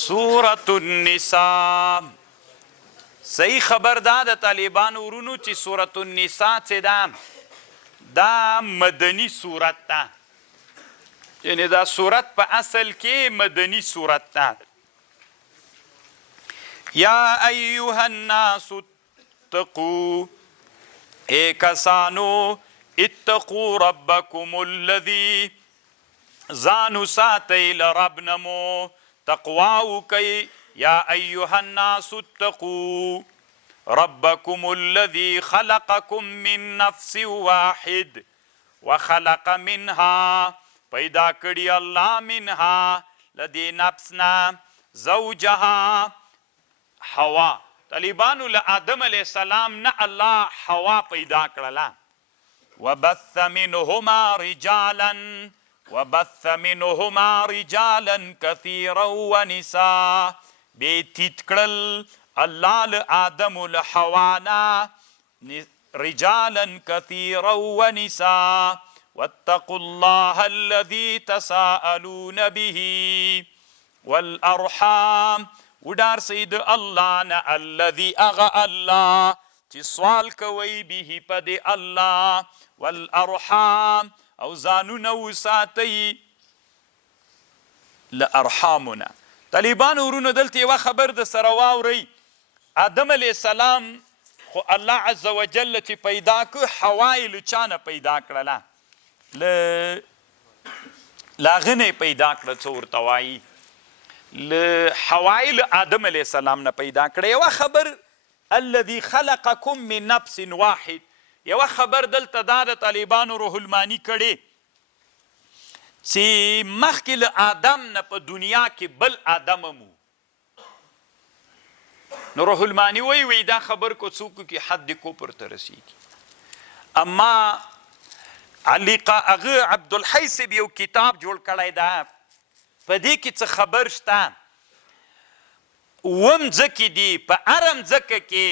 سورة النساء. صحیح خبر دا د طالبانو ورونو چې سورة النساء چې دا مدنی سورت ده، یعنی دا سورت په اصل کې مدنی سورت ده. یا ایها الناس اتقوا، اے کسانو، اتقوا ربکم الذی، ځانو ساتئ له رب نه مو تقوا وکئ. یا ایها الناس اتقوا ربکم الذی خلقکم من نفس واحد وخلق منها، پیدا کړي الله منها لدې نفسنا زوجها حوا. طالبانو له آدم علیه السلام نه الله حوا پیدا کړله. وبث منهما رجالا كثيرا ونساء، بیتیت کړل الله له آدم و له حوا نه رجالا كثيرا ونساء. واتقوا الله الذي تساءلون به والارحام، وډار سید الله نه الذي اغا الله چې سوال کوي به په دې الله، والارحام او ځانونه وساتئ له ارحامونه. طالبانو ورونو دلته یوه خبر د سره واورئ. آدم علیه السلام خو الله عز وجل چې پیدا که حوا یې له چا نه پیدا کړله؟ له هغه نه یې پیدا کړه څه ورته وایي، له حوا یې له آدم علیه السلام نه پیدا کړه. یوه خبر الذي خلقکم من نفس واحد، یوه خبر دلته دا د طالبانو روح المانی کړې چې مخکې له آدم نه په دنیا کې بل آدم هم و. نو روح المانی وی دا خبر کو څوک کې حد کفر ته رسیږي. اما هغه عبدالحی صاحب یو کتاب جوړ کړی ده، په دې کې څه خبر شته. اووم ځکې دي، په هره مځکه کې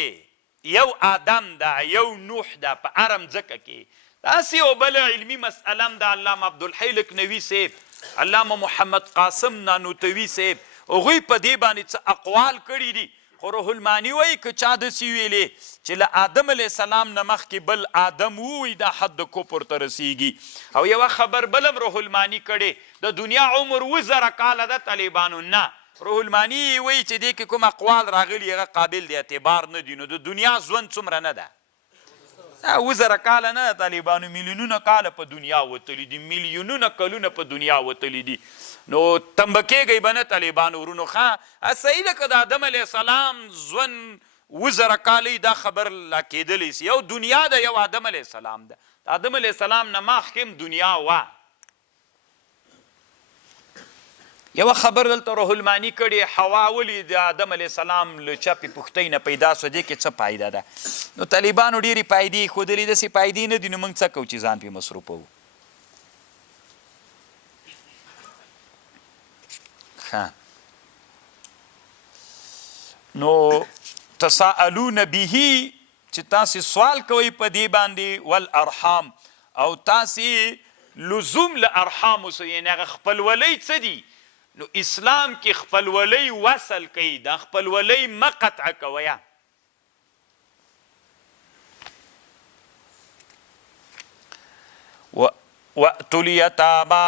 یو آدم ده، یو نوح ده، په هره مځکه کې. داسې یو بله علمي مسئله هم ده. علامه عبدالحی لکنوي صاحب، علامه محمد قاسم نانوتوي صاحب، هغوی په دې باندې څه اقوال کړي دي. خو روح المانی وایي که چا داسې ویلې چې له آدم علیه السلام نه مخکې بل آدم ووایي دا حد کفر ته رسیږي. او یوه خبر بل هم روح المانی کړې، د دنیا عمر 2000 کاله ده طالبانو نه. روح المانی وایي چې دې کې کوم اقوال راغلي هغه قابل د اعتبار نه دي. نو د دنیا ژوند څومره نه ده؟ 2000 کاله نه ده طالبانو، میلیونونه کاله په دنیا وتلي دي، میلیونونه کلونه په دنیا وتلي دي. نو تنبه کېږئ به نه طالبانو ورونو. ښه صحیح ده که د آدم علیه السلام ژوند 2000 کاله دا خبر لا کېدلی سي. یو دنیا ده، یو آدم علیه السلام ده. د آدم علیه السلام نه مخکې هم دنیا وه. یوه خبر دلته روح المانی کړې، حوا ولې د آدم علیه السلام له چپې پښتۍ نه پیدا سوه، دې کې څه فایده ده؟ نو طالبانو ډېرې فایدې ښودلې، داسې فایدې نه دي. نو موږ څه کوو چې ځان پرې مصروفوو؟ نو تساءلون به چې تاسې سوال کوئ په دې باندې، والارحام او تاسې لزوم له ارحامو سره، یعنې هغه خپلولۍ څه دي؟ نو اسلام کې خپلولۍ وصل کوي، دا خپلولۍ مه قطع کوئ. وَأْتُوا الْيَتَامَى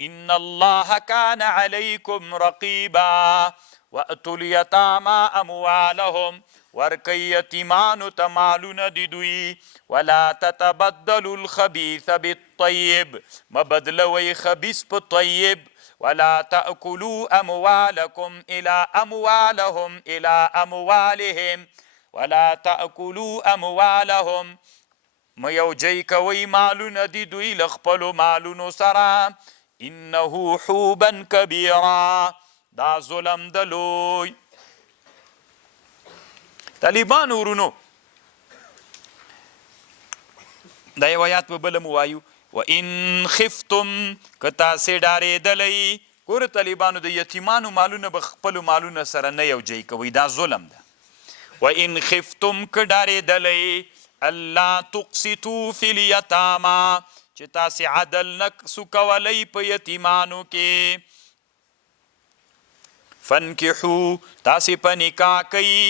إِنَّ اللَّهَ كَانَ عَلَيْكُمْ رَقِيبًا. وَأْتُوا الْيَتَامَى أَمْوَالَهُمْ، ورکئ یتیمانو ته مالونه د دوی. ولا تتبدلوا الخبیث بالطیب، مبدلوئ خبیث په طیب. ولا تأكلوا أموالكم إلى أموالهم إلى أموالهم، ولا تأكلوا أموالهم، میوجی کوي مالونه د دوی له خپلو مالونو سره. انه حوبا کبیرا، دا ظلم د لوی. طالبانو ورونو دا یو آیات په بله مو وایو. وَإِنْ خِفْتُمْ، که تاسې ډارېدلی. ګوره طالبانو د یتیمانو مالونه به خپلو مالونه سره نه یوجی کوئ، دا ظلم ده. وَإِنْ خِفْتُمْ، که ډارېدلی الله تقسطوا فی الیتاما، چې تاسې عدل نسو کولی په یتیمانو کې. فانکحو تاسې په نکاح کوي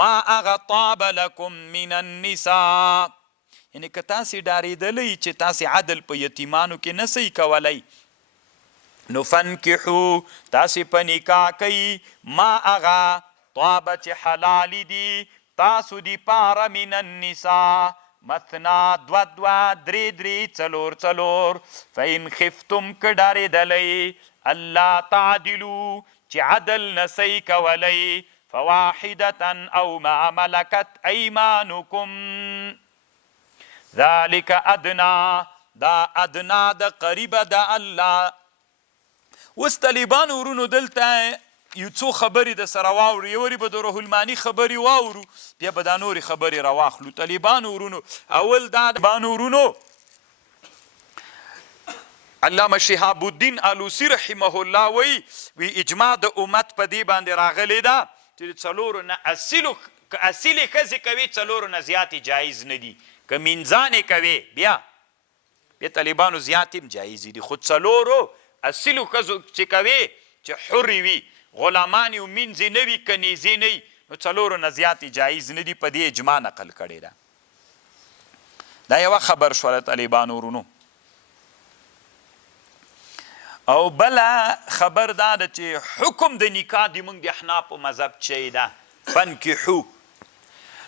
ما هغه طاب لکم من النساء، یعنی که تاسې ډارېدلی چې تاسې عدل په یتیمانو کې نسئ کولی، نو فانکحو تاسې په نکاح کوي ما هغه طاب چې حلال دي تاسو دی پاره من النساء مثنا دو دو درې درې څلور څلور، فإن خفتم که ډارېدلی الله تعدلو چې عدل نسئ کولی، فواحدة او ما ملکت ایمانکم ذلک ادنا، دا ادنا د قریبه د الله. اوس طالبانو ورونو دلته یو څو خبرې د سره واورو، یورې به د روح الماني خبرې واورو، بیا به دا نورې خبرې راواخلو. طالبانو ورونو اول دا طالبانو ورونو علامه شهاب الدین آلوسی رحمه الله وی اجماع د امت په دې باندې راغلی ده چې څلورو نه اصلې ښځې کوي څلورو نه زیاتې جایز نه دي، که منځانې کوي بیا طالبانو زیات هم جایز دي، خو څلورو اصلو ښځو چې کوي چې حرې وي، غلامان یې منځې نه وي، کنیزې نه وي، نو څلورو نه زیاتې جایز نه دي. په دې اجماع نقل کړې ده. دا یوه خبر شوله طالبانو ورونو. او بله خبر دا ده چې حکم د نکاح د موږ د احنافو مذهب چې ده فانکحو.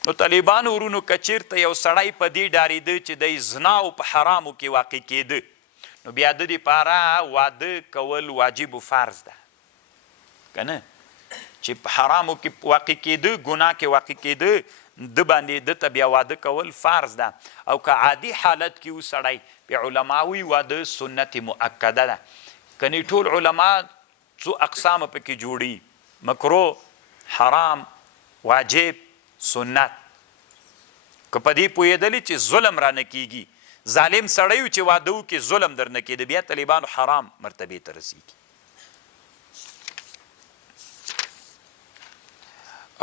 نو طالبانو ورونو که چېرته یو سړی په دې ډارېده چې دی زناو په حرامو کې واقع کېده، نو بیا د دپاره واده کول واجب و فرض ده که نه، چې په حرامو کې واقع کېده، ګناه کې واقع کېده، د باندې ده ته بیا واده کول فرض ده. او که عادي حالت کې و سړی، بیا علماوی واده سنت مؤکده ده. کنی ټول علما څو اقسام پکې جوړي، مکروه، حرام، واجب، سنت. که په دې پوهېدلی چې ظلم را نه کېږي، ظالم سړی و چې واده وکړي ظلم در نه کېده، بیا طالبانو حرام مرتبې ته رسېږي.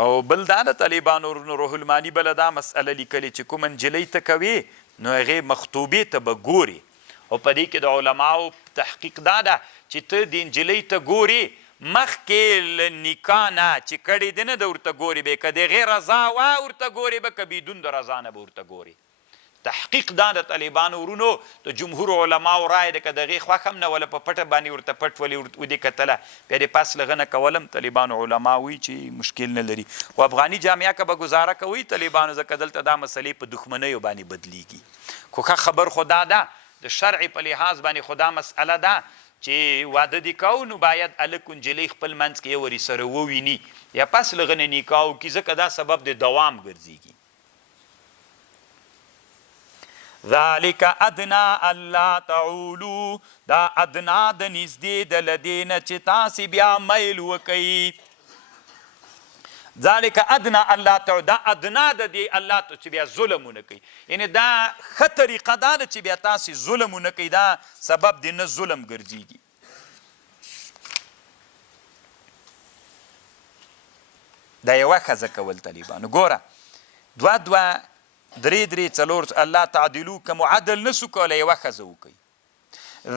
او بل دا د طالبانو روح الماني بله دا مسئله لیکلې چې کومه نجلۍ ته کوې نو هغې مخطوبې ته به ګورې، او په دې کې د علماو تحقیق دا ده چې ته د نجلۍ ته ګورې مخکې له نکاح نه چې کړې دی نه ده ورته ګورې به، که د هغې رضا وه ورته ګورې به، که بدون د رضا نه به ورته ګورې. تحقیق دا د طالبانو ورونو د جمهور علماو رای ده، که د هغې خوښ هم نه وله په پټه باندې ورته پټ ولې ودې کتله، بیا د پاس له غنه کولم طالبانو علما وایي چې مشکل نه لري. خو افغاني جامعه که به ګزاره کوي طالبانو، ځکه دلته دا مسلې په دښمنیو باندې بدلیږي. خو ښه خبر خو دا ده د شرع په لحاظ باندې خو دا مسئله ده چې واده دې کوو نو باید هلک و نجلۍ خپل منځ کې یو ورې سره وویني، یا پس له غنې نکاح وکړي، ځکه دا سبب د دوام ګرځېږي. ذالک ادنا الله تعولو، دا ادنا د نږدې د لدې نه چې تاسې بیا میل وکئ. ذالک ادنا الله تعولو، دا ادنا د دې الله ته چې بیا ظلم ونه کوي، یعنې دا ښه طریقه دا ده چې بیا تاسې ظلم ونه کوي، دا سبب د نه ظلم ګرځېږي. دا یوه ښځه کول طالبانو ګوره، دوه دوه درې درې څلور الله تعدلو، که مو عدل نسو کولی یوه ښځه وکوئ.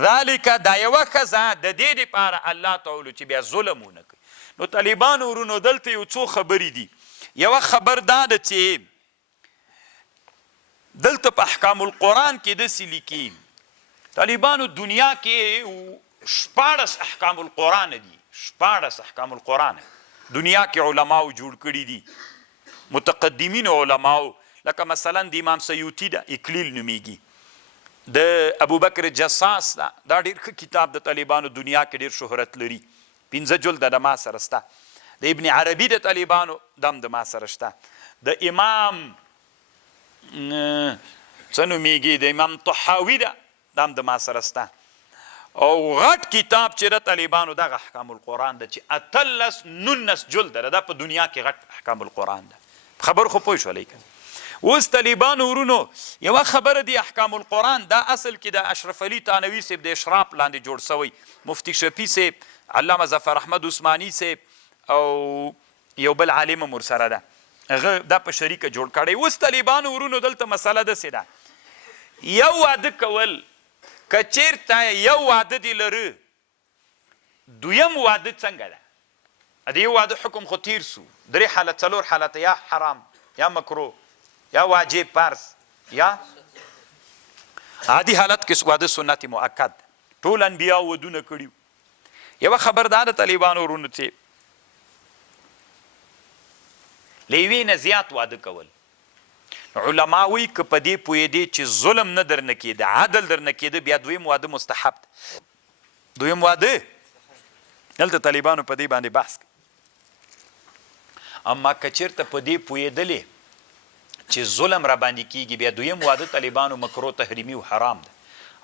ذالک دا یوه ښځه د دې دپاره الله تعالی چې بیا ظلم ونه کوي. نو طالبانو ورونو دلته یو څو خبرې دي. یوه خبر دا ده چې دلته په احکام القرآن کې داسې لیکي، طالبانو دنیا کې 14 احکام القرآن دي، 14 احکام القرآن دنیا کې علماو جوړ کړي دي، متقدمین علماو، لکه مثلا د امام سیوطي ده، اکلیل نومیږي، د ابوبکر جساس ده، دا ډېر ښه کتاب د طالبانو دنیا کې ډېر شهرت لري، 5 جلده د ما سره شته. د ابن عربي د طالبانو دم د ما سره شته. د امام څه نومیږي، د امام طحاوي ده، دم د ما سره شته. او غټ کتاب چې د طالبانو دغه احکام القرآن ده چې 19 جلده ده، دا په دنیا کې غټ احکام القرآن ده. خبر خو پوه شولی که اوس طالبانو ورونو یوه خبره دی، احکام القرآن دا اصل کې د اشرف علي تانوي صاحب د اشراف لاندې جوړ سوی، مفتی شفیع صاحب، علامه ظفر احمد عثماني صاحب او یو بل عالم هم ورسره ده، هغه دا په شریکه جوړ کړی. اوس طالبانو ورونو دلته مسله داسې ده، یو واده کول که چېرته یو واده دې لره، دویم واده څنګه ده؟ د یو واده حکم خو تیر سو 3 حالت 4 حالت یا حرام یا مکروه یا واجب فرض یا عادي حالت کې واده سنت مؤکد ټول انبیا ودونه کړیو یو خبردار طالبانو ورونو چې لیوی نه زیات واده کول علما وی که په دې پوهېدې چې ظلم نه درنه کېده عدل درنه کېده بیا دویم واده مستحب ده دویم واده دلته طالبانو په دې باندې بحث کوي اما که چېرته په دې پوهېدلې چې ظلم را باندې کېږي بیا دویم واده طالبانو مکروه تحریمي او حرام ده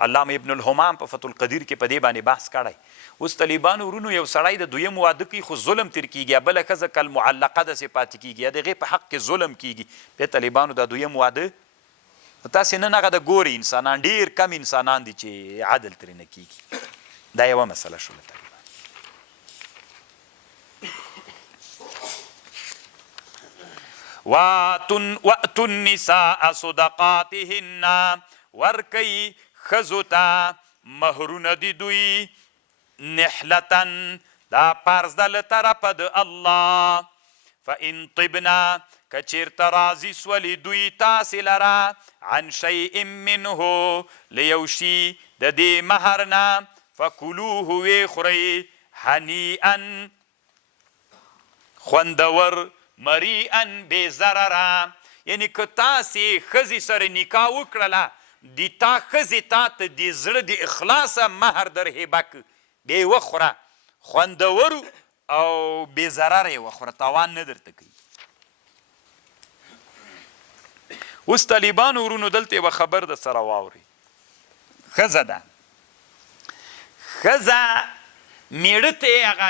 علامه ابن الهمام په فتح القدیر کې په دې باندې بحث کړی اوس طالبانو ورونو یو سړی د دویم واده کوي خو ظلم تر کېږي بله ښځه کل معلقه داسې پاتې کېږي یا د هغې په حق کې ظلم کېږي بیا طالبانو دا دویم واده تاسې نن هغه د ګورې انسانان ډېر کم انسانان دي چې عدل ترې نه کېږي دا یوه مسله شوله طالبان وَأْتُوا النِّسَاءَ صُدَقَاتِهِنَّ ورکي ښځو ته مهرونه د دوی نحلتن دا فرض ده له طرفه د الله فإن طبنا که چېرته راضي سولې دوی تاسې لره عن شیء منه له یو شي د دې مهر نه فکلوه ویې خورئ هنیئا خوندور مریئا بې ضرره یعنی که تاسې ښځې سره نکاح وکړله د تا ښځې تا ته د زړه د اخلاصه مهر در هبه که بیا یې وخوره خوندور او بې ضرره یې وخوره تاوان نه درته کوي اوس طالبانو ورونو دلته یوه خبر د سره واورئ ښځه ده ښځه میړه ته یې هغه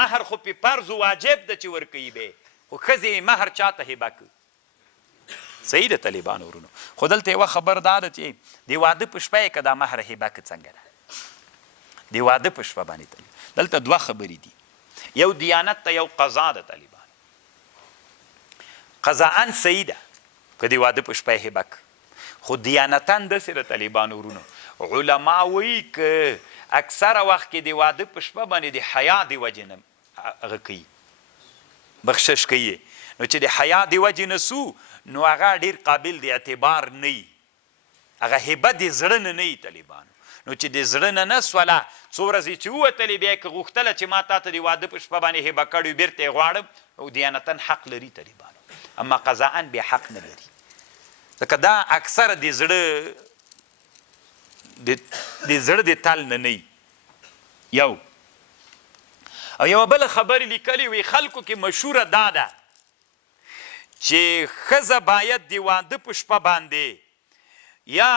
مهر خو پې فرض واجب ده چې ورکوي به خو ښځې مهر چا ته هبه که صحیح ده طالبانو ورونو خو دلته یوه خبر دا ده چې د واده په شپه یې که دا مهر هبه که څنګه ده د واده په شپه باندې دلته 2 خبرې دي یو دیانت ته یو قضا ده طالبانو قضاءن صحیح ده که د واده په شپه یې هبه که خو دیانتن داسې ده طالبانو ورونو علما وایي که اکثره وخت کې د واده په شپه باندې د حیا د وجې نه هغه کوي بخشش کوي نو چې د حیا د وجې نه سو نو هغه ډېر قابل د اعتبار نه وي هغه هبه د زړه نه وي طالبانو نو چې د زړه نه نه سوله څو ورځې چې ووتلې بیا یې که غوښتله چې ما تا ته د واده په شپه باندې هبه کړی بیرته یې غواړم او دیانتن حق لري طالبانو اما قضاءن بیا حق نه لري ځکه دا اکثره د زړه د تل نه نه یو او یوه بله خبرې لیکلې وي خلکو کې مشهوره دا ده چې ښځه باید د واده په شپه باندې یا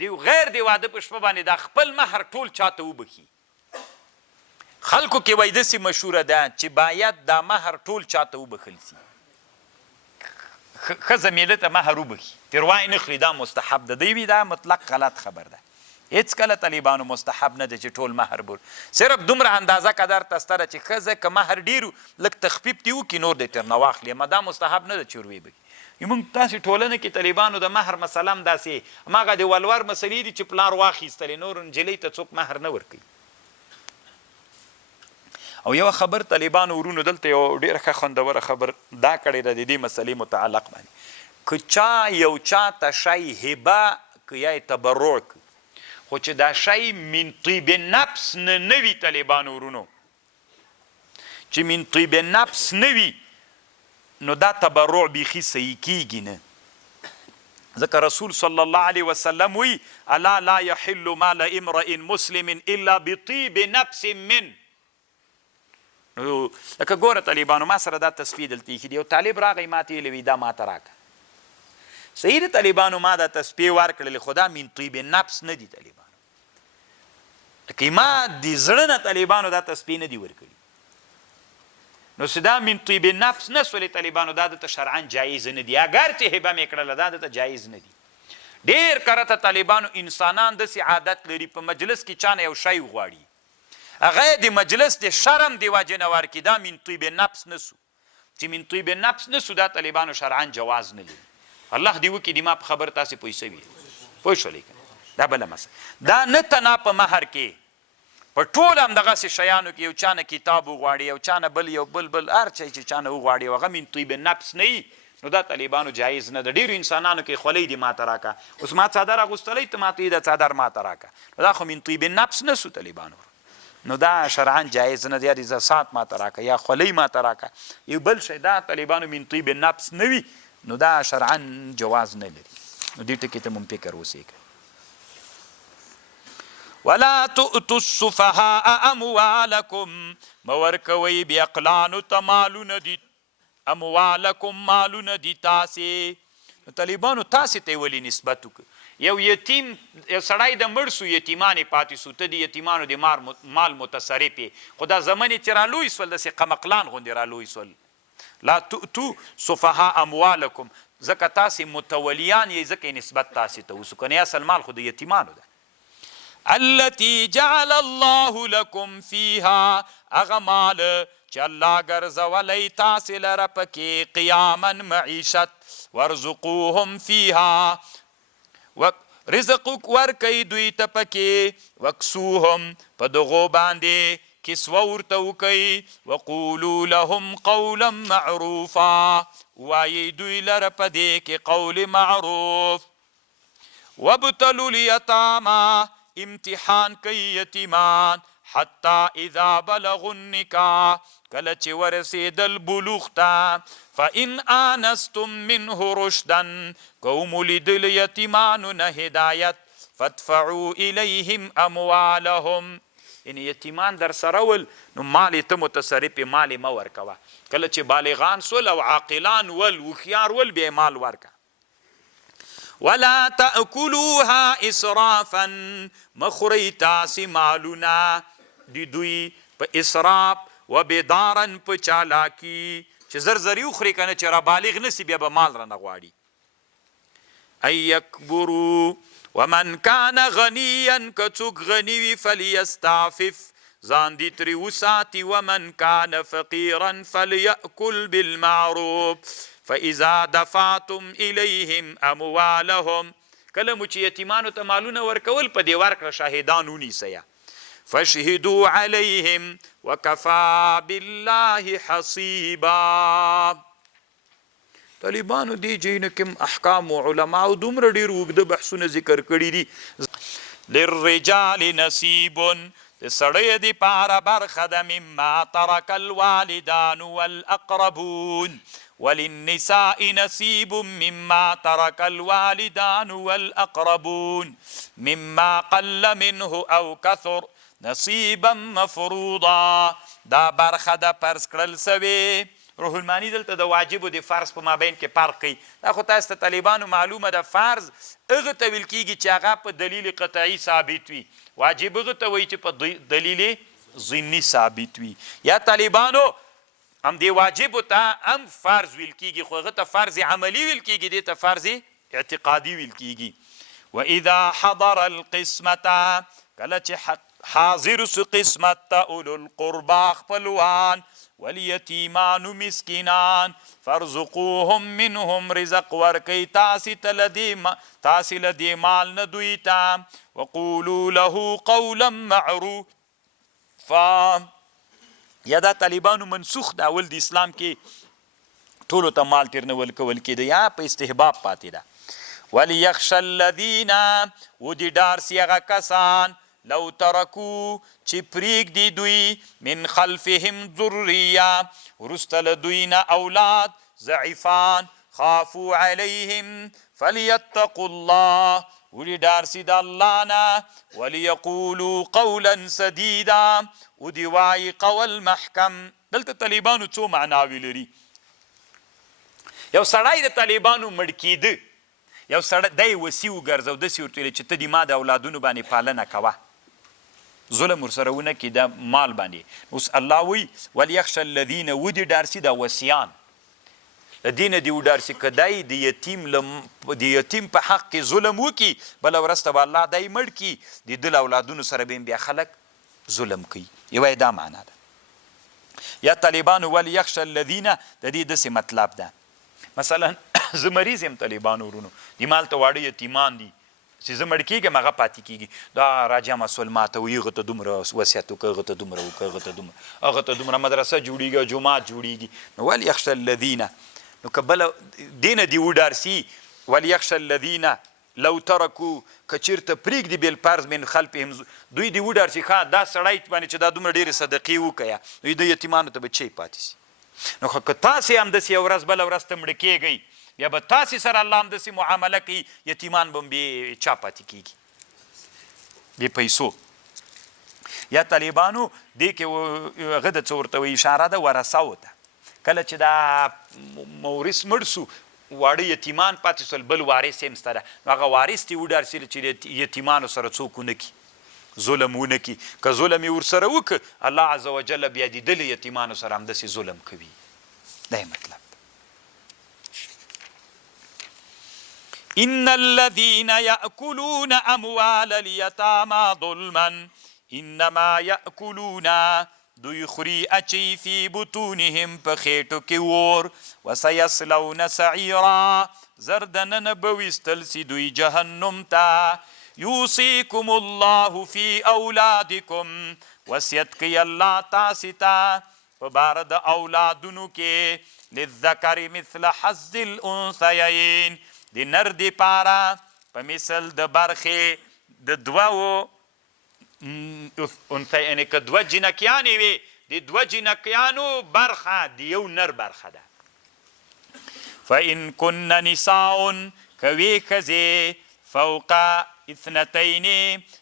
د غیر د واده په شپه باندې دا خپل مهر ټول چاته وبخي خلکو کې وایي داسې مشهوره ده چې باید دا مهر ټول چاته وبخل سي ښځه میړه ته مهر وبخي تروای نه خلي دا مستحب ده دوی دا مطلق غلط خبر ده هیڅ کله طالبانو مستحب نه ده چې ټول مهر بول صرف دومره اندازه قدر تستره چې ښځه که مهر ډېرو لږ تخفیف دې وکړي نور دې ترنه واخلي اما دا مستحب نه ده چې ور ویې موږ تاسې ټولنه کې طالبانو د مهر مسله هم داسې هماغه د ولور مسلې دي چې پلار واخیستلې نور نجلۍ ته څوک مهر نه ورکوي او یوه خبر طالبانو ورونو دلته یو ډېره ښه خوندوره خبر دا کړې ده د دې مسلې متعلق باندې که چا یو چا ته شی هبه که یا یې تبرع که خو چې دا شی من طیب نفس نه وي طالبانو ورونو چې من طیب نفس نه وي نو دا تبرع بیخي صحیح کیږي نه ځکه رسول صلی الله علیه وسلم وی الا لا یحل مال امرئ مسلم الا بطیب نفس من لکه ګوره طالبانو ما سره دا تصفیه دلته ایښي دی یو طالب راغی ما ته ویلې وي دا ما ته راکړه صحیح ده طالبانو ما دا تصفیه ورکړلې خو دا من طیب نفس نه دي طالبانو لکه ما د زړه نه طالبانو دا تصفیه نه دي ورکړي نو چې دا من طیب نفس نه سولې طالبانو دا دته شرعا جایز نه دي اگر چې هبه مې کړله دا دته جایز نه دي ډېر کرته طالبانو انسانان داسې عادت لري په مجلس کې چا نه یو شی وغواړي هغه د مجلس د شرم د وجې نه ورکړي دا من طیب نفس نه سو چې من طیب نفس نه سو دا طالبانو شرعا جواز نه لري الله دې وکړي د ما په خبر تاسې پوه شوي پوه شولې دا بله مسله دا نه تنا په مهر کې په ټول همدغسې شیانو کې یو چا نه کتاب وغواړي یو چا نه بل یو بل هر چی چې چا نه وغواړي او هغه من طیب نفس نه وي نو دا طالبانو جایز نه ده. ډېرو انسانانو کې خولۍ دي ماته راکه اوس ما څادر اغوستلی ته ماته د څادر ماته راکه نو دا خو من طیب نفس نه سو طالبانو نو دا شرعا جایز نه دی. یا د ساعت ماته راکه یا خولۍ ماته راکه یو بل شی دا طالبانو من طیب نفس نه وي نو دا شرعا جواز نه لري. نو دې ټکي ته مونږ فکر وسیږه. ولا تؤتوا السفهاء اموالکم مورکوی بی اقلانو تا مالونه دي اموالکم مالونه دي تاسې. طالبانو تاسې ته ولی نسبت وکړو یو یتیم یو سړی د مړ سو یتیمانې پاتې سو ته د یتیمانو د مال متصرف یې خو دا زمنې چې رالوی سول داسې قمقلان غوندې رالوی سول. لا تؤتوا سفهاء اموالکم ځکه تاسې متولیان یې ځکه نسبت تاسې ته وسو کنې اصل مال خو د یتیمانو ده. التي جعل الله لكم فيها اغه مال چې الله ګرځولی تاسې لره پکې قیاما معیشت وارزقوهم فيها رزق ورکوئ دوی ته پکې وکسوهم په دغو باندې کسوه ورته وکئ وقولوا لهم قولا معروفا وایئ دوی لره په دې کې قول معروف. وابتلوا الیتاما امتحان کوي یتیمان حتی اذا بلغوا النکاح کله چې ورسېدل بلوغ ته فان آنستم منه رشدا که ومولیدل یتیمانو نه هدایت فادفعوا الیهم اموالهم یعنی یتیمان در سره ول نو مال ته متصرف مال مه ورکوه کله چې بالغان سول او عاقلان ول هوښیار ول بیا مال ورکه. ولا تأکلوها اسرافا مخوری تاسی مالونا دی دوی په اسراف و بدارا په چالاکی چې زرزری اخری کنه چې را بالغ نسی بیا به مال را نغواړي. ای یکبرو ومن کان غنیا که څوک غنی وي فلیستعفف ځان دې ترې وساتي ومن کان فقیرا فلیأکل بالمعروف فاذا دفعتم الیهم اموالهم کله مو چې یتیمانو ته مالونه ورکول په دې ورکړه شاهدان ونیسئ فاشهدوا علیهم وکفا بالله حصیبا. طالبانو دې ځایونو کې احکام او علماو دومره ډېر اوږده بحثونه ذکر کړي دي. للرجال نصیب د سړی دپاره برخه ده مما ترک الوالدان والاقربون وللنساء نصيب مما ترك الوالدان والأقربون مما قل منه أو كثر نصيبا مفروضا. دا برخه ده پرس کړل سوی. روح المانی دلته د واجب او د فرض په مابین کې فرق کوي. دا خو تاسو ته طالبانو معلومه ده فرض هغه ته ویل کېږي چې هغه په دلیل قطعي ثابت وي واجب هغه ته وایي چې په دلیل ضمني ثابت وي. یا طالبانو هم دی واجب ته هم فرض ویل کېږي خو هغه ته فرض عملی ویل کېږي دې ته فرض اعتقادي ویل کېږي. واذا حضر القسمة کله چې حاضر سو قسمت ته اولو القربا خپلوان والیتیمان مسکینان فارزقوهم منهم رزق ورکئ تاسې له دې مال نه دوی ته وقولوا له قولا معروفا. یا دا طالبانو منسوخ ده اول د اسلام کې ټولو ته مال تیر نه ورکول کېده یا په استحباب پاتې ده. وليخشى الذین ودي ډار سي هغه کسان لو ترکو چې پریږدي دوی من خلفهم ذریه وروسته له دوی نه اولاد ضعیفان خافوا علیهم فلیتقوا الله ودي ډار سي د الله نه وليقولوا قولا سدیدا ودي وایي قول محکم. دلته طالبانو څو معناوې لري. یو سړی د طالبانو مړ کېده یو سړی دی وصي وګرځو داسې ورته ویلې چې ته دې ما د اولادونو باندې پالنه کوه ظلم ورسره ونه کړي د مال باندې. اوس الله وایي وليخشى الذین ودي ډار سي دا وصیان د دې نه دې وډار سي که دی د یتیم په حق کې ظلم وکړي بله ورځ ته به الله دی مړ کړي د ده له اولادونو سره به بیا خلک ظلم کوي. یوه دا معنا ده. یا طالبانو وليخشى الذین د دې داسې مطلب ده مثلا زه مریض یم طالبانو ورونو دې مال ته واړه یتیمان دي چې زه مړ کېږم هغه پاتې کېږي. دا راجمع سول ما ته وایي هغه ته دومره وصیت وکړه، هغه ته دومره وکړه، هغه ته دومره مدرسه جوړېږي، جومات جوړېږي. نو وليخشى الذین، نو که بله دې نه دې وډارسي، وليخشى الذین لو ترکو، که چېرته پرېږدي بالفرض من خلفهم، دوی دې وډارسي ښه دا سړی باندې چې دا دومره ډېرې صدقې وکړه، نو د یتیمانو ته به چی پاتې سي. نو که تاسې همداسې یو ورځ بله ورځ ته مړه کېږئ، یا به تاسې سره الله همداسې معامله کوي، یتیمان به هم بې چا پاتې کېږي، بې پیسو. یا طالبانو دې کې هغه د څه ورته وایي اشاره ده ورثو ته. کله چې دا مورث مړ سو، واړه یتیمان پاتې سول، بل وارث یې هم شته ده، نو هغه وارث دې وډارسي چې یتیمانو سره څوک ونه کړي، ظلم ونه کړي. که ظلم یې ورسره وکړه، الله عز وجل بیا دې دلې یتیمانو سره همداسې ظلم کوي. دا یې مطلب. ان الذين يأكلون اموال اليتامى ظلما انما يأكلون، دوی خوري اچي في بطونهم په خېټو کې اور، وسيصلون سعيرا، زردنن بويستل سي دوی جهنم ته. يوصيكم الله في اولادكم، وصیت کوي الله تاسو ته په باره د اولادونو کې، للذکر مثل حظ الانثیین، د نر د پاره په مثل د برخې د دوو انثیین، که دوه جنکیانې وي، د دوه جنکیانو برخه د یو نر برخه ده. فإن كن نساء، که وی ښځې فوق اثنتین،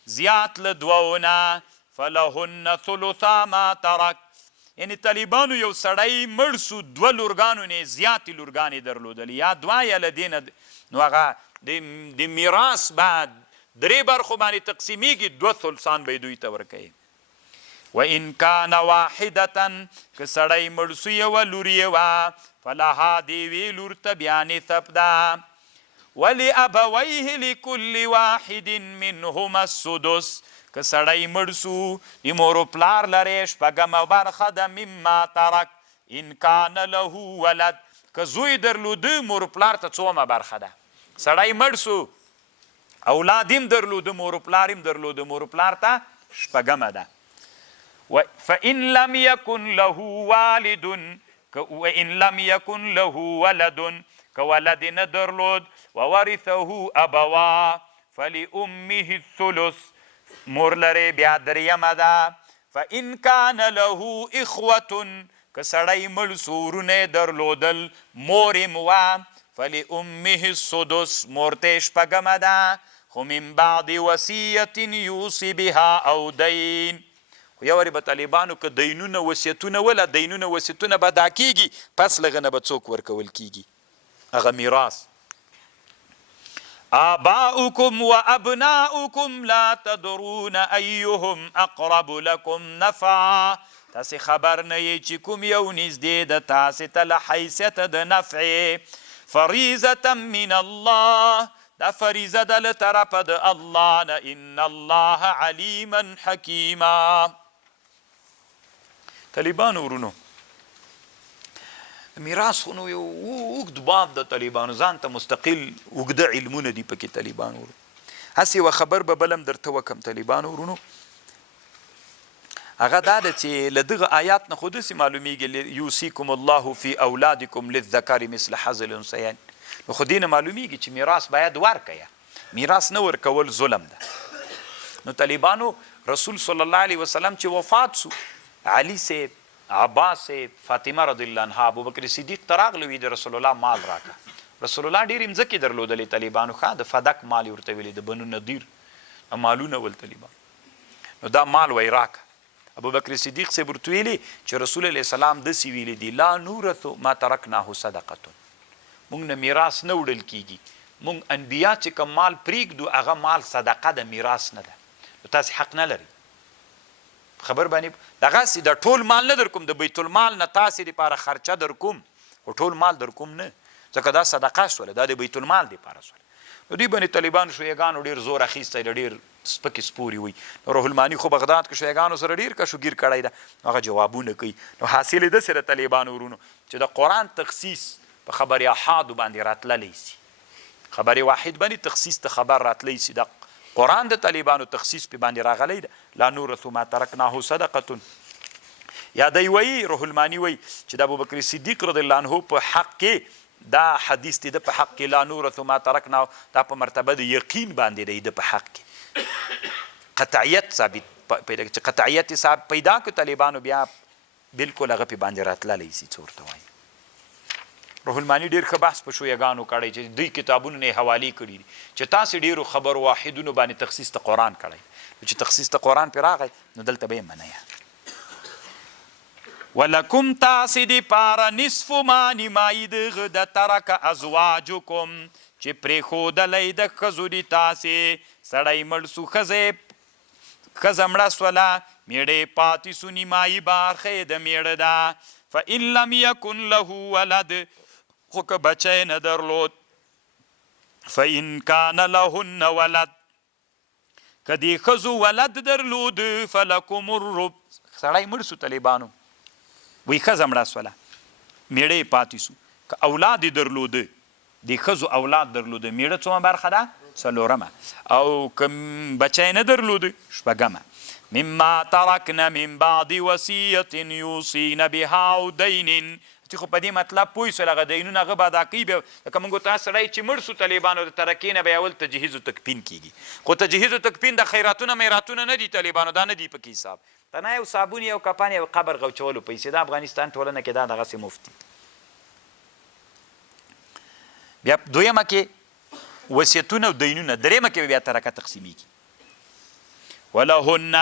زیات له دوونه، فلهن ثلثا ما ترک، یعنی طالبانو یو سړی مړ سو، دوه لورګانو نه زیاتې لورګانې درلودلې، یا دوه یا له دې نه، نو هغه د میراث به درې برخو باندې تقسیمیږي، دوه ثلثان به یې دوی ته ورکوي. وإن كان واحدة، که سړی مړ سو یوه لور یې وه، فلها د یوې لور ته بیا نصف ده. ولأبویه لكل واحد منهما السدس، که سړی مړ سو د مور و پلار لرې شپږمه برخه ده، مما ترک ان کان له ولد، که زوی درلوده مور و پلار ته څومه برخه ده. سړی مړ سو، اولاد هم درلوده، مور و پلار هم درلوده، مور و پلار ته شپږمه ده. فإن لم يكن له والد، وإن لم يكن له ولد، که ولد نه درلود، وورثه ابوا، فلأمه الثلث، مور لرې بیا درېیمه ده. فإن كان له إخوة، که سړی مړ سو ورونه درلودل، مور یې وه، فلأمه السدس، مور ته شپږمه ده. خو من بعد وصیة یوصي بها او دین، خو یو وارې به طالبانو که دینونه وصیتونه وله، دینونه وصیتونه به ادا کېږي، پس له هغه نه به څوک ورکول کېږي هغه میراث. آباؤکم و ابناؤکم لا تدرون ایهم اقرب لکم نفعا، تاسې خبر نه یې چې کوم یو نږدې د تاسې ته له حیثیت د نفع. فریضة من الله، دا فریضه ده له طرفه د الله نه. ان الله علیما حکیما. طالبانو ورونو، میراث خو نو یو اوږد باب د طالبانو، ځان ته مستقل اوږده علمونه دي پکې طالبانو ورونو. هسې یوه خبر به بل هم درته وکړم طالبانو ورونو، هغه دا ده چې له دغه آیات نه خو داسې معلومیږي یوصیکم الله فی اولادکم للذکر مثل حظ الانثیین، نو خو دې نه معلومیږي چې میراث باید ورکویه، میراث نه ورکول ظلم ده. نو طالبانو رسول صلی الله علیه وسلم چې وفات سو، علي صاحب، عباس صاحب، فاطمه رضی الله عنها، ابوبکر صدیق ته راغلی وي د رسول الله مال راکړه. رسول الله ډېرې مځکې درلودلې طالبانو، ښه د فدک مال یې ورته ویلې، د بنو نذیر مالونه ول طالبان، نو دا مال وی راکړه. ابوبکر صدیق صاحب ورته ویلي چې رسول الله سلام داسې ویلي دي، لا نورث ما ترکناه صدقه، مونږ نه میراث نه وړل کېږي، مونږ انبیا چې کوم مال پرېږدو هغه مال صدقه د میراث نه ده، نو تاسې حق نه لرئ. خبر باندې دغسې د ټول مال نه در کوم، د بیت المال نه تاسې دپاره خرچه در کوم، خو ټول مال در کوم نه، ځکه دا صدقه شوله، دا د بیت المال دپاره شوله. نو دوی باندې طالبانو شیعګانو ډېر زور اخیستی ده، ډېر سپکې سپورې وي. روح الماني خو بغداد کې شیعګانو سره ډېر کشوګیر کړی ده، هغه جوابونه کوي. نو حاصل یې داسې د طالبانو ورونو چې د قرآن تخصیص په خبر احادو باندې راتللی سي، خبر واحد باندې تخصیص ته خبر راتلی سي د قرآن د طالبانو تخصیص په باندې راغلی ده. لا نورث ما ترکناه صدقه. یا دی وی روح المانی وی چې د ابوبکر صدیق رضی الله عنه په حق کې دا حدیث دی د په حق کې لا نورث ما ترکناه، دا په مرتبه د یقین باندې دی د په حق کې قطعیت ثابت پیدا چې قطعیت صاحب پیدا که طالبانو بیا بالکل هغه په باندې راتللی سي. څه ورته وایي روح المانی ډېر ښه بحث په شویګانو کړی چې دوی کتابونو نه حوالې کړي دي چې تاسې ډېرو خبر واحدونو باندې تخصیص ته قرآن کړی، چې تخصیص ته قرآن پرې راغی نو دلته به یې منیه. ولکم تاسې دپاره نصف ما نیمایي د هغه د ترکه ازواجکم چې پرېښودلی د ښځو دي تاسې. سړی مړ سو ښځه مړه سوله میړې پاتې سو نیمایي برخه یې د میړه ده. فإن لم یکن له ولد، خو که بچی نه درلود، فإن کان لهن ولد، که دې ښځو ولد درلود، فلکم الربع. سړی مړ سو طالبانو وی ښځه مړه سوله میړه یې پاتې سو، که اولاد یې درلوده دې ښځو اولاد درلوده میړه څومه برخه ده؟ څلورمه. او که بچی نه درلوده شپږمه. مما ترکن من بعد وصیة یوصین بها او دین. چې خو په دې مطلب پوه سول هغه دینونه هغه به ادا کوي. بیا لکه موږ ته سړی چې مړ سو طالبانو د ترکې نه بیا اول تجهیز و تکفین کیږي، خو تجهیز و تکفین د خیراتونه میراتونه نه دي طالبانو، دا نه دي پکې حساب. تنه یو صابون یو کپان یو قبر غوچولو پیسې د افغانستان ټولنه کې دا دغسې مفت دي. بیا دویمه کې وصیتونه او دینونه، درېیمه کې بیا ترکه تقسیمیږي. ولهن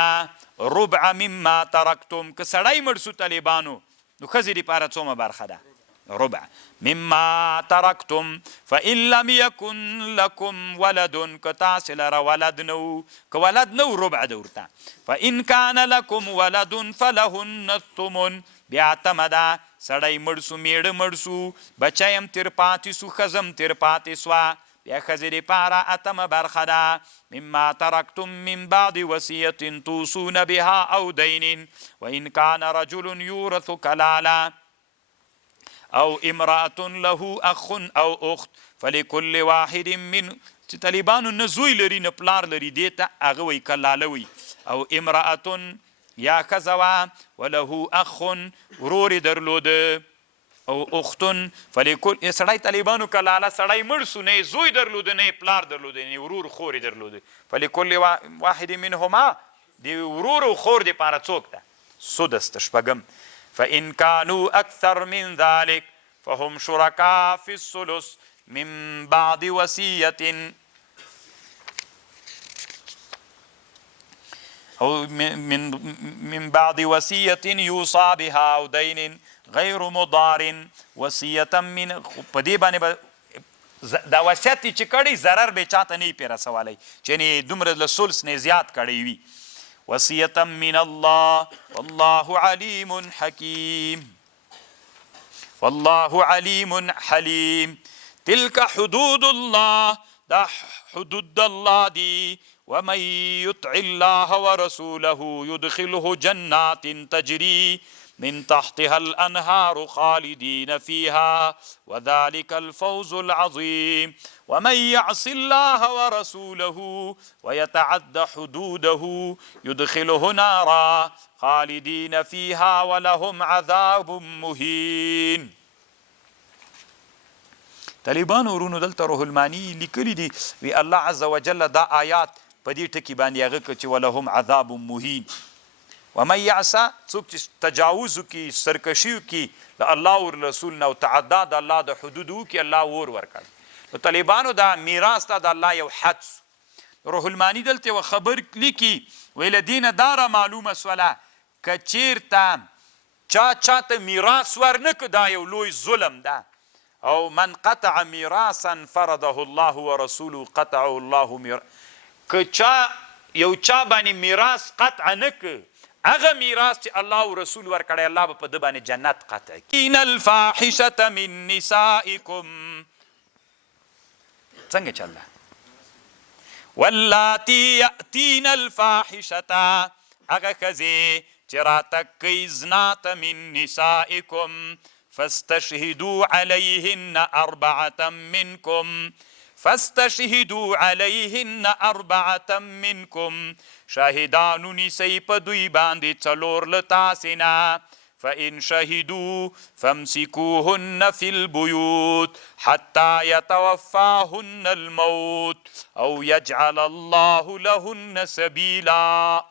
ربع مما ترکتم. که سړی مړ سو طالبانو نو ښځې دپاره څومه برخه ده؟ ربع مما ترکتم. فإن لم یکن لکم ولد، که تاسې لره ولد نو، که ولد نو ربع ده ورته. فإن کان لکم ولد فلهن الثمن. بیا تمه ده سړی مړ سو میړه مړ سو بچی هم تر پاتې سو ښځه هم تر پاتې سوه، بیا ښځې دپاره اتمه برخه ده. مما ترکتم من بعد وصیة توصون بها او دین. وإن کان رجل یورث کلالا او امرأة له اخ او اخت فلکل واحد من. چې طالبانو نه زوی لري نه پلار لري دې ته هغه وایي کلاله وي. او امرأة یا ښځه وه وله اخ ورور یې درلوده او اختن فلکل. سړی طالبانو کلاله سړی مړ سو نه زوی درلوده نه پلار درلوده نه ورور خور درلوده. فلکل واحد منهما، د ورور او خور دپاره څوک ده؟ سدس ده شپږم. فإن كانوا أكثر من ذلك فهم شركاء في الثلث من بعد وصية أو من بعد وصية يوصى بها أو دين غیر مضار. وصیتا من په دې باندې دا وصیت چې کړی ضرر به چاته نه پې رسولی، چې یعنې دومره له ثلث نه زیات کړی وي. وصیتا من الله والله علیم حکیم. والله علیم حلیم. تلک حدود الله، دا حدود الله دی. ومن يطع الله ورسوله يدخله جنات تجري من تحتها الأنهار خالدين فيها وذلك الفوز العظيم. ومن يعص الله ورسوله ويتعد حدوده يدخله نارا خالدين فيها ولهم عذاب مهين. طالبانو ورونو دلته روح المانی لیکلی دي وی الله عز وجل دا آیات په دې ټکي باندې هغه که چې ولهم عذاب مهین. ومن یعص، څوک چې تجاوز وکړي سرکشي وکړي د الله او رسول نه او تعدا د الله د حدودو وکړي الله اور ورکړي. نو طالبانو دا میراث ته د الله یو حد. روح المانی دلته یوه خبر لیکي وی له دې نه دا را معلومه سوله که چیرته چاته میراث ورنکړه دا یو لوی ظلم ده. او من قطع میراثا فرضه الله ورسوله قطعه الله میراث. که یو چا باندې میراث قطع نه که هغه میراث چې الله او رسول ورکړی الله به په ده باندې جنت قطع کړي. ان الفاحشة من نسائکم، څنګه چې الله واللاتی یأتین الفاحشة، هغه ښځې چې راتګ کوي زنا ته من نسائکم فاستشهدوا علیهن 4 منکم، فاستشهدوا علیهن 4 منکم شاهدانو نیسئ په دوی باندې 4 له تاسې نه فإن شهدوا فامسكوهن في البيوت حتى يتوفاهن الموت أو يجعل الله لهن سبيلا.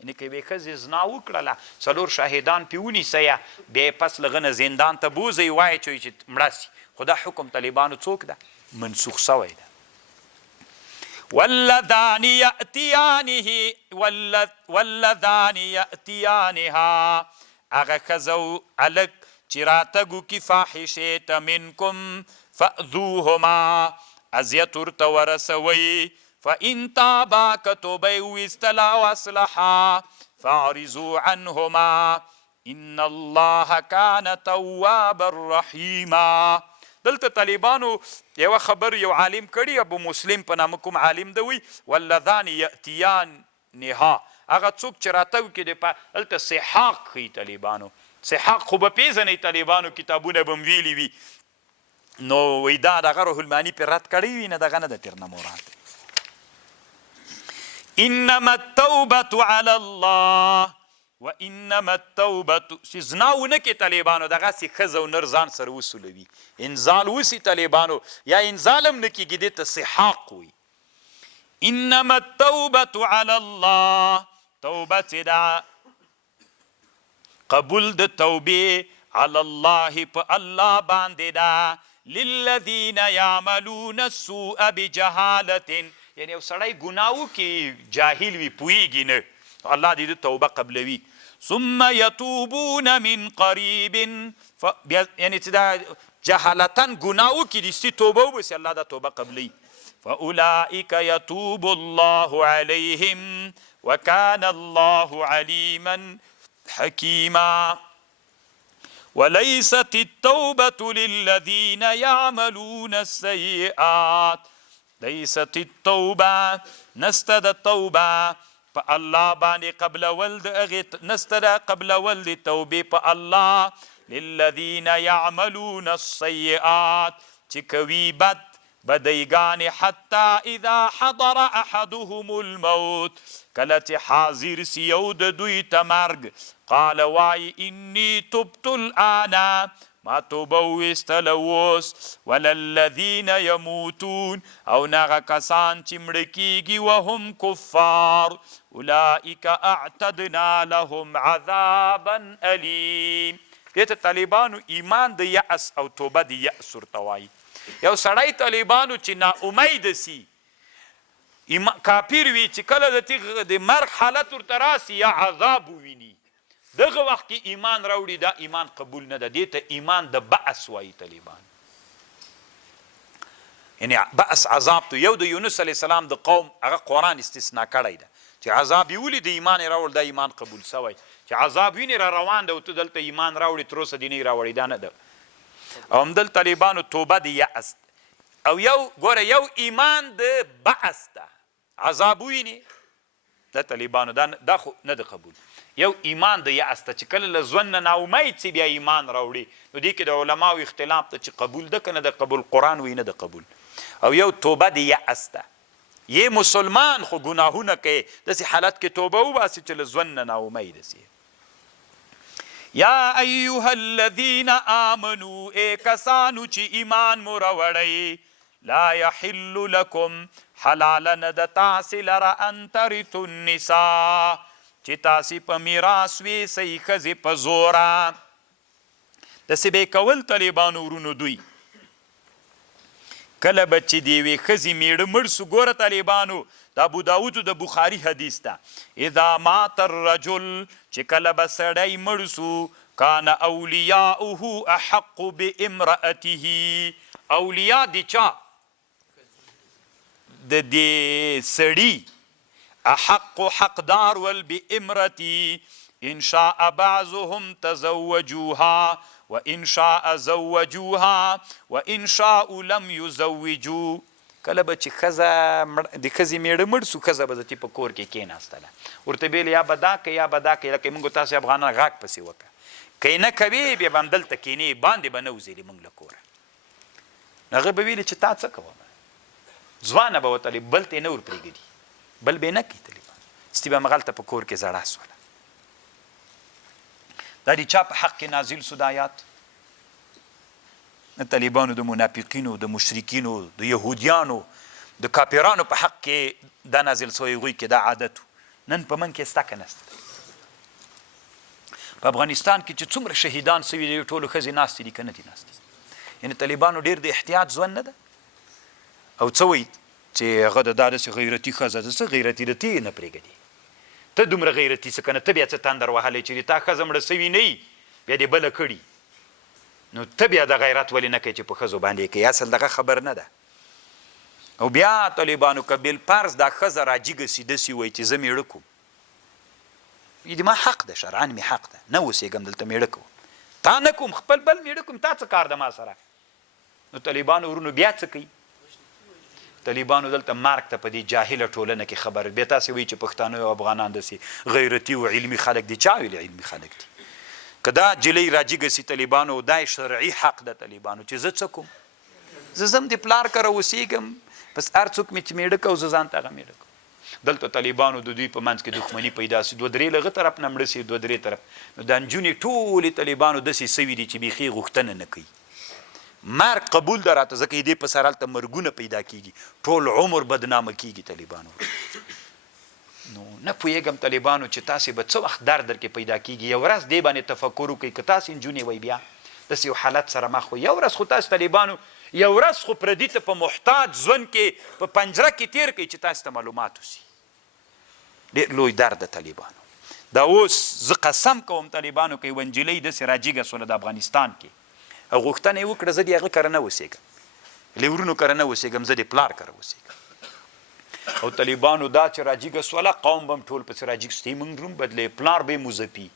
یعنی که به ښځې زنا وکړله 4 شاهدان پې ونیسئ بیا یې پس له هغه نه زندان ته بوځئ وایي چې مړه سي خو دا حکم طالبانو څوک ده منسوخ سوی ده. واللذان یأتیانها هغه ښځه او هلک چې راتګ وکړي فاحشې ته منکم فأذوهما اذیت ورته ورسوئ فإن تابا که توبه یې وویستله او اصلحا فاعرضوا عنهما ان الله کان توابا رحیما. دلته طالبانو یوه خبر یو عالم کړي ابو مسلم په نامه کوم عالم ده وی واللذان یأتیانها هغه څوک چې راتګ کې د هلته سحاق ښیي طالبانو سحاق خو به پیژنئ طالبانو کتابونه به م ویلي وي نو وی دا دغه روح الماني پې رد کړی وي نه دغه نه ده تېر نه مراد. انما التوبة على الله وانما التوبة چې زنا ونه کې طالبانو دغسې ښځه او نر ځان سره وسولوي انزال وسي طالبانو یا انزال هم نه کېږي دې ته سحاق وي. انما التوبة على الله توبه چې ده قبول د توبې على الله په الله باندې ده للذین یعملون السوء بجهالة یعنی یو سړی ګناه وکړي جاهل وي پوهېږي نه الله دې د توبه قبلوي ثم یتوبون من قریب یعنی چې دا جهالتن ګناه وکړي دستي توبه وباسي الله دا توبه قبلوي فأولئک یتوب الله علیهم وکان الله علیما حکیما. وليست التوبة للذين يعملون السيئات لیست التوبه نسته د توبه په الله باندې قبلول د هغې نسته د قبلول د توبې په الله للذین یعملون السیئات چې کوي بدیګانې حتی اذا حضر احدهم الموت کله چې حاضر سي یو د دوی ته مرګ قال وایي انی تبت الآن ما توبه ویستله اوس وللذین یموتون او نغه کسان چې مړه کیږي وهم کفار اولئک اعتدنا لهم عذابا الیم. دې ته طالبانو ایمان د یأس او توبه د یأس ورته وایي. یو سړی طالبانو چې ناامید سي کافر وي چې کله د مرګ حالت ورته راسي یا عذاب وویني دغه وخت کې ایمان راوړي دا ایمان قبول نه ده دې ته ایمان د بعث وایي طالبان یعنی بعث عذاب ته یو د یونس علیه السلام د قوم هغه قرآن استثنا کړی ده چې عذاب یې ولي د ایمان یې راوړل دا ایمان قبول سوی چې عذاب وینې را روان ده او ته دلته ایمان راوړي تر اوسه دې نه راوړي دا نه ده. او همدل طالبانو توبه د یأس او یو ګوره یو ایمان د بعث ده عذاب وینې د طالبانو دا خو نه ده قبول. یو ایمان د یأس ته چې کله له ژوند نه ناامید سي بیا ایمان راوړي نو دې کې د علماو اختلاف ته چې قبول ده که نه د قبول قرآن وی نه د قبول. او یو توبه د یأس ده یې مسلمان خو ګناهونه کوي داسې حالت کې توبه وباسي چې له ژوند نه ناامید سي. یا ایها الذین آمنوا ای کسانو چې ایمان مو راوړئ لا یحل لکم حلاله نه د تاسې لره ان ترثوا النساء چې تاسې په میراث ویسئ ښځې په زوره داسې به یې کول طالبانو ورونو دوی کله به چې د یوې ښځې میړه مړ سو ګوره طالبانو د ابو داودو د بخاري حدیث ده اذا مات الرجل چې کله به سړی مړ سو کان اولیاؤه احق بامرأته اولیا د چا د دې سړي احق حقدار ول بامرأته ان شاء بعضهم تزوجوها وان شاء زوجوها وان شاء لم يزوجوا. کله به چې ښځه د ښځې میړه مړ سو ښځه به دتې په کور کې کېناستله ورته بیل یا به دا که یا به دا که لکه موږ تاسې افغانان غاک پسې وکړه که یې نه کوې بیا به همدلته کېنې باندې به نه وځېلې موږ له کوره هغه به ویلې چې تا څه کوه ځوانه به وتلې بل ته یې نه ورپرېږدي بل به یې نه کوي طالبان ستي به همغلته په کور کې زړه سوله دا د چا په حق کې نازل سو د آیات د طالبانو د منافقینو د مشرکینو د یهودیانو د کافرانو په حق کې دا نازل سوی هغوی کې دا عادت نن په من کې سته که نسته په افغانستان کې چې څومره شهیدان سوي دي ټولو ښځې ناستې دي که نه دي ناستې یعنې طالبانو ډېر د احتیاط ژوند نه ده او څه وایي چې هغه د دا داسې غیرتي ښځه ده څه غیرتي ده ته یې نه پرېږدي ته دومره غیرتي څه که نه ته بیا څه تندر وهلی چې د تا ښځه مړه سوي نه وي بیا دې بله کړي نو ته بیا د غیرت ولې نه کوې چې په ښځو باندې کوي اصل دغه خبر نه ده او بیا طالبانو که بالفرض دا ښځه راجیږه سي داسې وایي چې زه مېړه کوم د ما حق ده شرعاً مې حق ده نه اوسېږم دلته مېړه کوم تا نه کوم خپل بل مېړه کوم تا څه کار ده ما سره نو طالبانو ورونو بیا څه کوي طالبانو دلته مرګ ته په دې جاهله ټولنه کې خبر بیا تاسې وایي چې پښتانه او افغانان داسې غیرتي او علمي خلک دي چا ویلي علمي خلک دي که دا جلۍ راجیږه سي طالبانو دا شرعي حق ده طالبانو چې زه څه کوم زه ځم د پلار کره اوسېږم بس هر څوک مې چې مېړه کو زه ځان ته هغه مېړه کوم دلته طالبانو د دوی په منځ کې دښمني پیدا سي دوه درې له هغه طرف نه مړه سي دوه درې طرف نو دا نجونې ټولې طالبانو داسې سوي دي چې بیخي غوښتنه نه کوي مرګ قبول ده راته ځکه دې په سر هلته مرګونه پیدا کېږي ټول عمر بدنامه کېږي طالبانو نو نه پوهېږم طالبانو چې تاسې به څه وخت درد درکې پیدا کېږي یو ورځ دې باندې تفکر وکړئ که تاسې نجونې وئ بیا داسې یو حالت سره مخ وئ یو ورځ خو تاسې طالبانو یو ورځ خو پردي ته په محتاج ژوند کې په پنجره کې تېر کړئ چې تاسې ته معلومات وسي ډېر لوی درد د طالبانو دا اوس زه قسم کوم طالبانو که یوه نجلۍ داسې راجیږه سوله د افغانستان کې او غوښتنه یې وکړه زه د هغه کره نه اوسېږم له ورونو کره نه اوسېږم زه د پلار کره اوسېږم او طالبانو دا چې راجیږه سوله قوم به هم ټول پسې راجیږ سو موږ روم بدلې پلار به یې مزپي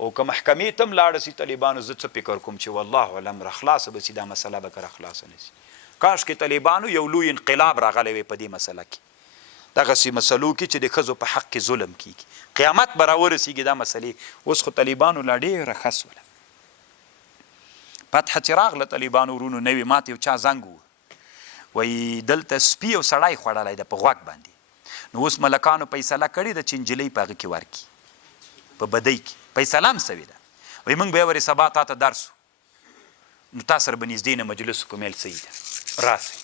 او که محکمې ته هم لاړه سي طالبانو زه څه فکر کوم چې والله علم را خلاصه به سي دا مسله به که را خلاصه نه سي کاشکې طالبانو یو لوی انقلاب راغلی وی په دې مسله کې دغسې مسلو کې چې د ښځو په حق کې ظلم کېږي قیامت به راورسېږي دا مسلې اوس خو طالبانو لا ډېره ښه سوله فتحه چې راغله طالبانو ورونو نوي ما ته یو چا زنګ و وایي دلته سپي او سړی خوړلی ده په غوږ باندې نو اوس ملکانو فیصله کړې ده چې نجلۍ په هغه کې ورکړي په بدۍ کې فیصله هم سوې ده وایي موږ به یې ورې سبا تا ته درس نو تا سره به نږدې نه مجلس وکړو میل صحیح ده راسئ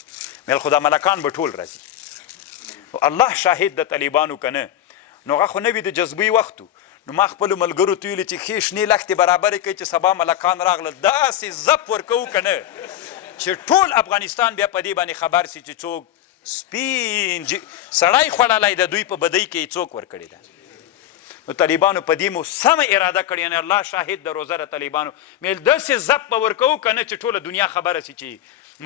میل خو دا ملکان به ټول راځي الله شاهد د طالبانو که نه نو هغه خو نه وي د جذبوي وخت نو ما خپلو ملګرو ته ویلي چې ښې شنې لښتې برابرې کوي چې سبا ملکان راغله داسې زپ ورکوو که نه چې ټول افغانستان بیا په دې باندې خبر سي چې څوک سپین سړی خوړلی د دوی په بدۍ کې څوک ورکړې ده نو طالبانو په دې مو سمه اراده کړې یعنې الله شاهد د روزه د طالبانو میل داسې زپ به ورکوو که نه چې ټوله دنیا خبره سي چې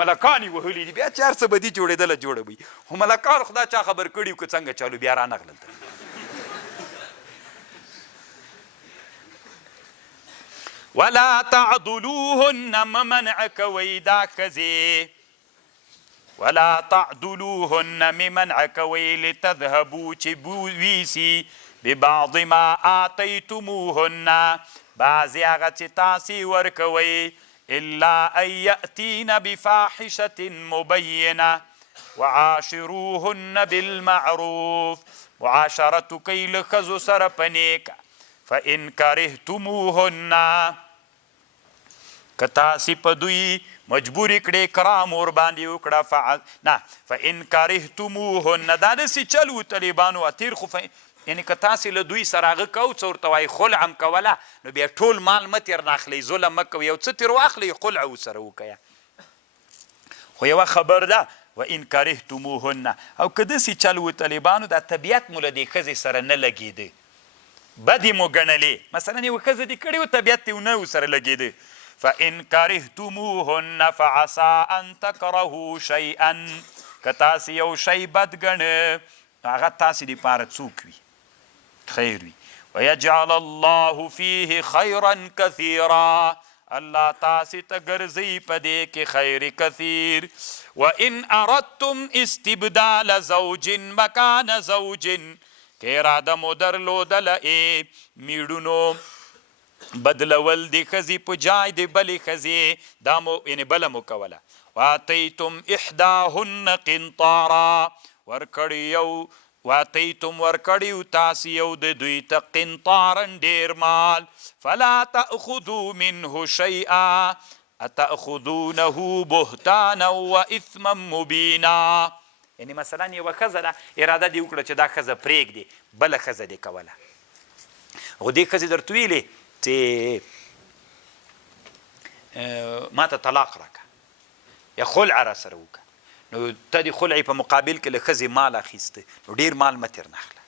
ملکان یې وهلي دي بیا چې هر څه بدي جوړېدله جوړه وي خو ملکان خو دا چا خبر کړي که څنګه چالو بیا رانغلل ولا تعضلوهن ممنع کوئ دا ښځې ولا تعضلوهن ممنع کوئ لتذهبوا چې ویسي ببعض ما آتیتموهن بعضې هغه چې تاسې ورکوئ الا ان یأتین بفاحشة مبینه وعاشروهن بالمعروف معاشرت کوئ له ښځو سره په نیکه فإن کرهتموهن که تاسې په دوی مجبورې کړې کرام ورباندې وکړه نه فإن کرهتموهن دا داسې چل و طالبانو اتیر خو یعنې که تاسې له دوی سره هغه کو څه ورته وایي خلع هم کوله نو بیا ټول مال مه تېر ناخلئ ظلم مه کوئ یو څه تېر واخلئ خلع ورسره وکیه خو یوه خبر ده وإن کرهتموهن او که داسې چل و طالبانو دا طبیعت مو له دې ښځې سره نه لګېده بدې مو ګڼلې مثلا یوه ښځه دې کړې و طبیعت دې ونه ورسره لګېده فإن کرهتموهن فعسى ان تکرهوا شیئا که تاسې یو شی بد ګڼه هغه تاسې دپاره څوک وي خیر وي ویجعل الله فیه خیرا کثیرا الله تاسې ته ګرځوي په دې کې خیر کثیر وإن اردتم استبدال زوج مکان زوج که اراده مو درلودله میړونو بدلول د ښځې په جای د بلې ښځې دا مو یعنې بله مو کوله واتیتم احداهن قنطارا ورکړی تاسې یو د دوی ته قنطارا ډېر مال فلا تأخذوا منه شیئا اتأخذونه بهتانا واثما مبینا یعنې مثلا یوه ښځه ده اراده دې وکړه چې دا ښځه پرېږدي بله ښځه دې کوله خو دې ښځې درته ویلې چې ما ته طلاق راکړه یا خلع را سره وکړه نو ته د خلعې په مقابل کې له ښځې مال اخیسته نو ډېر مال مه ترې ناخله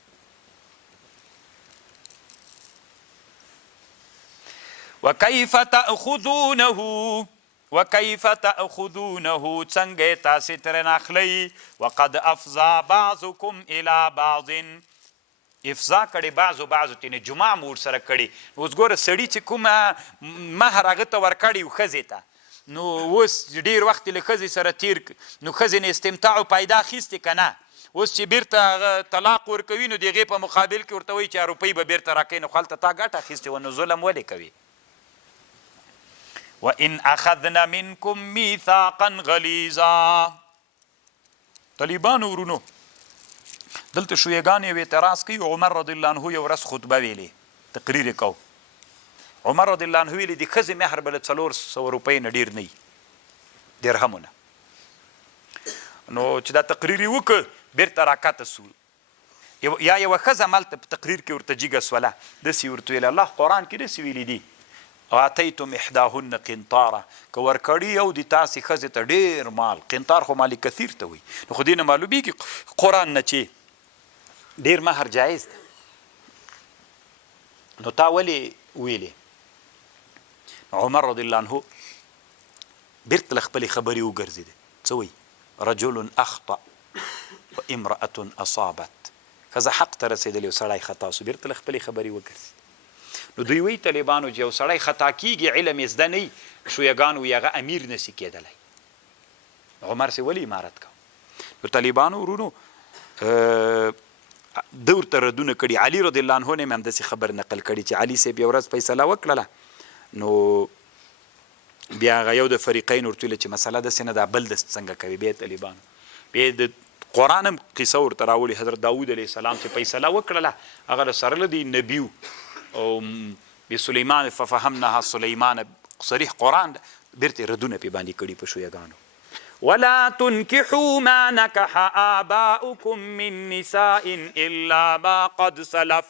وکیف تأخذونه څنګه یې تاسې ترې ناخلئ وقد افضا بعضکم الی بعض افضا کړې بعضو ته نه جمعه مو ورسره کړې اوس ګوره سړي چې کومه مهر هغه ته ورکړی و ښځې ته نو اوس ډېر وخت له ښځې سره تیر نو ښځې نه استمتاع و پیدا اخیستې که نه اوس چې بیرته هغه طلاق ورکوي نو د هغې په مقابل کې ورته وایي چې روپۍ به بیرته راکوي نو خو هلته تا ګټه اخیستې وه نو ظلم ولې کوي وان اخذنا منکم میثاقا غلیظا طالبانو ورونو دلته شویګان یو اعتراض کوي عمر رضی الله عنه یو ورځ خطبه ویلې تقریر یې کو عمر رضی الله عنه ویلي د ښځې مهر به له 400 روپۍ نه ډېر نه وي درهمونه نو چې دا تقریر یې وکړ بېرته راکته سو یا یوه ښځه همالته په تقریر کې ورته جګه سوله داسې ورته ویل الله قرآن کې داسې ویلي دي آتیتم احداهن قنطارا که ورکړي یو د تاسې ښځې ته ډېر مال قنطار خو مال کثیر ته وایي نو خو دې نه معلومیږي قرآن نه چې ډېر مهر جایز ده نو تا ولې ویلې عمر رضی الله عنه بیرته له خپلې خبرې وګرځېده څه وایي رجل اخطأ وامرأة اصابت ښځه حق ته رسېدلې او سړی خطا سو بیرته له خپلې خبرې وګرځېد نو دوی وایي طالبانو چې یو سړی خطا کیږي علم یې زده نه وي شویګان وایي هغه امیر نسي کېدلی عمر سې ولې امارت کو نو طالبانو ورونو ده ورته ردونه کړي علي رضی الله عنه نه مې همداسې خبر نقل کړي چې علي صاحب یو ورځ فیصله وکړله نو بیا هغه یو د فریقین ورته ویله چې مسله داسې نه ده بل د څنګه کوي بیا طالبانو بیا د قرآن هم قصه ورته راوړي حضرت داود علیه السلام چې فیصله وکړله هغه له سره له دې نبي او بسلیمان ففهمناها سلیمان صریح قرآن بیرته ردونه پې باندې کړي په شویګانو ولا تنكحوا ما نكح آباؤكم من نساء الا ما قد سلف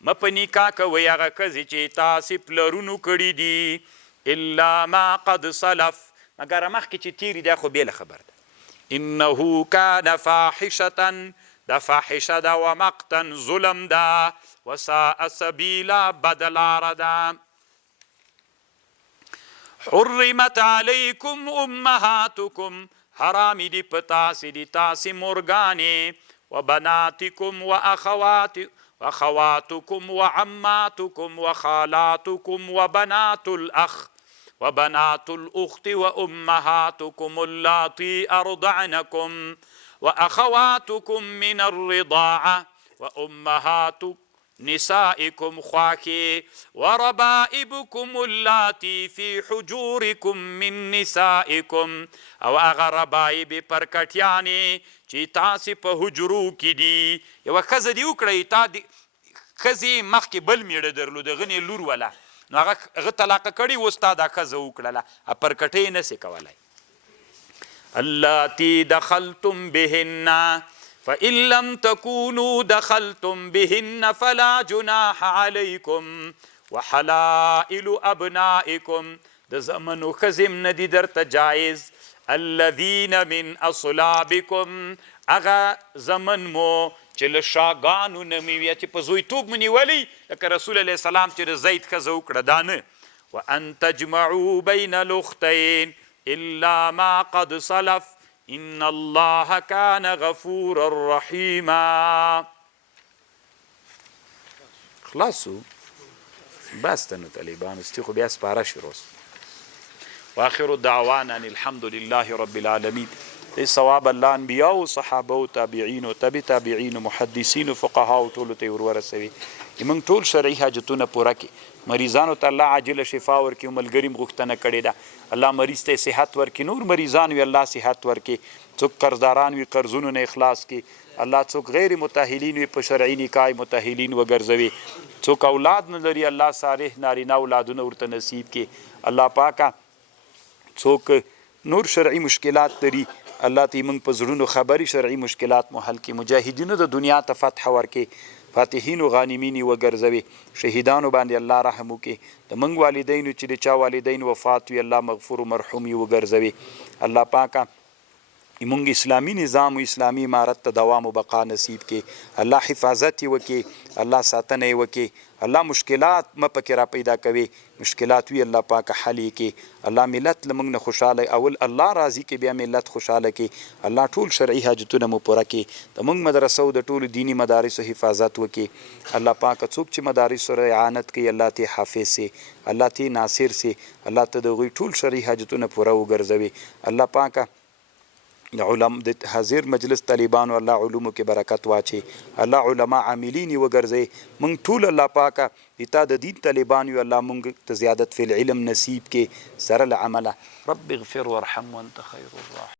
مپه نکاح کوئ هغه ښځې چې تاسې پلرونو کړي دي الا ما قد سلف مګر مخکې چې تیري دا خو بېله خبر ده انه کان فاحشة دا فاحشه ده و مقتا ظلم ده وساء سبیلا بد لاره ده حرمت علیکم امهاتکم حرامی دی پتاسی دی تاسی مرگانی و بناتکم و اخواتکم و عماتکم و خالاتکم و بنات الاخ و بنات الاخت و امهاتکم اللاتی ارضعنکم و اخواتکم من الرضاعه و امهاتکم نسائكم خواكي وربائبكم اللاتي في حجوركم من نسائكم او اغا ربائب پرکټیانې چې تاسې په حجرو کې دي یوه ښځه دې وکړئ تا ښځې مخکې بل میړه درلود هغه نه لور وله نو هغه طلاقه کړي اوس تا دا ښځه وکړله پرکټۍ یې نسې کولی اللاتي دخلتم بهن فإن لم تكونوا دخلتم بهن فلا جناح عليكم وحلائل أبنائكم د زمنو ښځې نه دي درته جایز الذین من اصلابکم هغه زمن مو چې له شاګانو نه مې وي چې په زویتوب مو نیولي لکه رسول علیه السلام چې د زید ښځه وکړه دا نه وان تجمعوا بین الاختین الا ما قد سلف ان الله كان غفورا رحيما خلاصو بس تنو طالبان استيخو بیا سپاره شروع واخر دعوانا ان الحمد لله رب العالمين ثواب الله انبیاء او صحابه او تابعین او تابعین محدثین او فقها او ټول ته ورورسوي موږ ټول شرعي حاجتونه پوره کړي مریضانو ته الله عاجله شفا ورکړي. ملګري غوښتنه کړې ده الله مریض ته صحت ورکړي. نور مریضان وي الله صحت ورکړي. څوک قرضداران وي قرضونو نه اخلاص کړي الله. څوک غیر متأهلین وي په شرعي نکاح متأهلین وګرځوي. څوک اولاد نه لري الله صالح نارینه اولادونه ورته نصیب کړي الله پاکه. څوک نور شرعي مشکلات لري الله ته موږ په زړونو خبري شرعي مشکلات مو حل کړي. مجاهدینو د دنیا ته فتح ورکړي. فاتحین و غانمین وګرځوي. شهیدانو باندې الله رحم وکړي. د موږ والدینو چې د چا والدین وفات وي الله مغفور و مرحوم وګرځوي. الله پاکه مونږ اسلامي نظام و اسلامي امارت ته دوام و بقا نصیب کړي. الله حفاظت یې وکړي الله ساتنه یې وکړي. الله مشکلات مه پکې را پیدا کوي. مشکلات وي الله پاکه حل یې کړي. الله ملت له موږ نه خوشحاله اول الله راضي کړي بیا ملت خوشحاله کړي. الله ټول شرعي حاجتونه مو پوره کړي. د موږ مدرسو د ټولو دیني مدارسو حفاظت وکړي. الله پاکه څوک چې مدارس سره اعانت کوي الله ته حافظ سي الله ته ناصر سي الله ته د هغوی ټول شرعي حاجتونه پوره وګرځوي. الله پاکه د حاضر مجلس طالبانو الله علومو کې برکت واچي. الله علما عاملین وګرځي. موږ ټول الله پاکه تا د دین طالبان یو الله موږ ته زیادت فی العلم نصیب کې سره العمله. رب اغفر وارحم وانت خیر الراحمین.